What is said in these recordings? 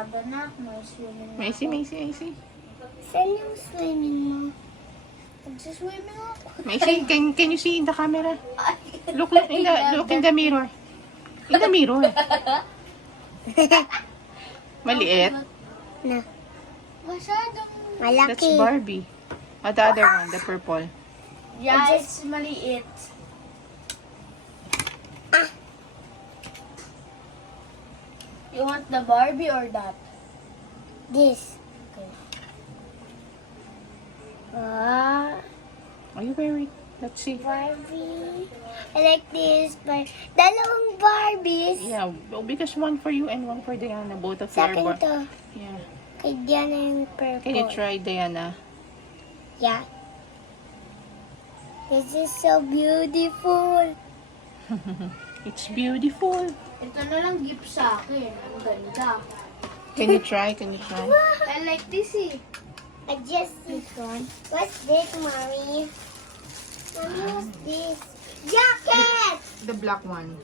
Anak, may swimming. Macy. Saan yung swimming mo? Nagsiswimming ako. Macy, can you see in the camera? Look in the mirror. In the mirror. Maliit. Na. Masyadong That's malaki. Barbie. Oh, the other one, the purple. Yeah, it's maliit. You want the Barbie or that? This. Okay. Are you wearing? Let's see. Barbie. I like this, but dalawang Barbies. Yeah, well, because one for you and one for Diana. Both of you Sa are akin to. Yeah. Kay Diana yung purple. Can you try Diana? Yeah. This is so beautiful. It's beautiful. Ito na lang gift sa akin. Ang ganda. Can you try? I like this eh. I just this one. What's this, Mommy? Mommy, what's this? Jacket! The black one.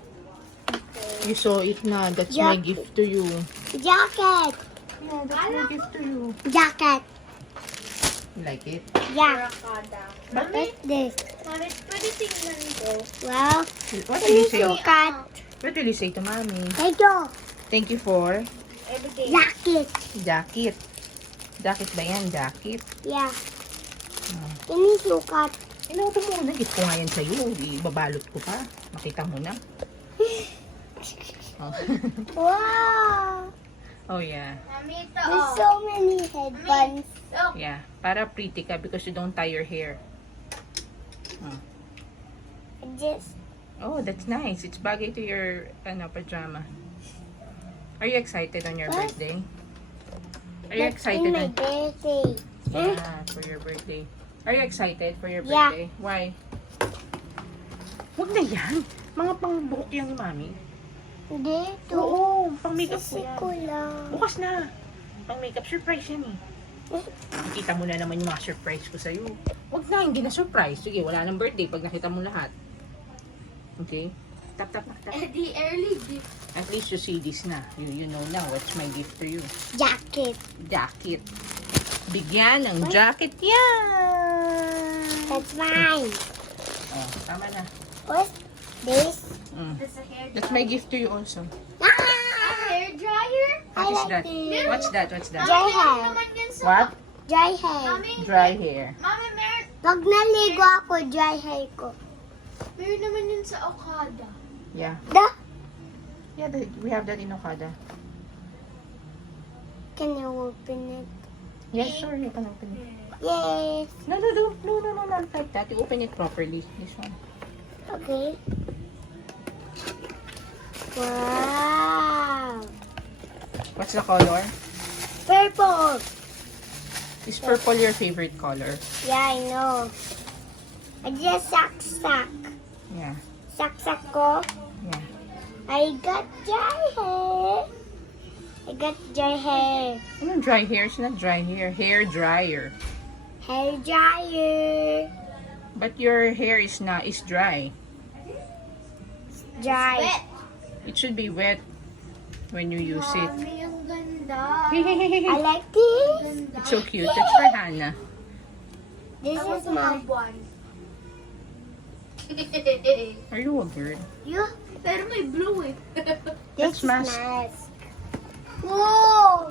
You saw it na. That's my gift to you. Jacket! Yeah, that's my gift to you. Jacket! You like it? Yeah. But What's this? Mami, pwede tingnan ko. Well, what will you say? sukat. What will you say to mommy? Ito. Thank you for Everyday. Jacket. jacket. Jacket ba yan? Jacket? Yeah. Ini sukat. Inoto mo na. Gift ko nga yan sa'yo. Ibabalot ko pa. Makita mo na. Oh. Wow. Oh, yeah. Mami, ito There's oh. so many headbands. Oh, Yeah. Para pretty ka because you don't tie your hair. Oh. Just Oh, that's nice. It's bagay to your pajama. Are you excited on your What? birthday? Are you that's excited in my on... birthday. Yeah, for your birthday. Are you excited for your Yeah. birthday? Why? Huwag na yan. Mga pangbuhok yan ni Mami. Hindi, ito. Oo, pang makeup ko Sisi yan. ko lang. Bukas na. Pang makeup surprise yan eh. Nakita mo na naman yung mga surprise ko sa'yo. Huwag na, hindi na surprise. Sige, wala nang birthday pag nakita mo lahat. Okay? Tap. the early gift. At least you see this na. You know now what's my gift for you. Jacket. Jacket. Bigyan ng jacket yan. That's mine. Oh, tama na. What's this? That's a hair That's my gift to you also. Ah! hair dryer. What is like that? this. What's that? What's that? Dry Mami, hair. meron naman yan sa... What? Dry hair. Mami, Dry hair. Mami, meron Pag naligo ako, dry hair ko. naman yun sa Okada. Yeah. Yeah, we have that in Okada. Can you open it? Yes, sure. You can open it. Yes. No, not like that. You open it properly. This one. Okay. Wow. What's the color? Purple. Is purple your favorite color? Yeah, I know. I just sack. Yeah. Sack ko. Yeah. I got dry hair. Hair Dry hair? It's not dry hair. Hair dryer. dryer. But your hair is dry. Dry. Wet. It should be wet when you use it. Mami, ang ganda. I like this. It's so cute. That's for Hannah. This Ako is sa my. one. Are you a bird? You. Pero may blue eh. This That's mask. is mask. Whoa.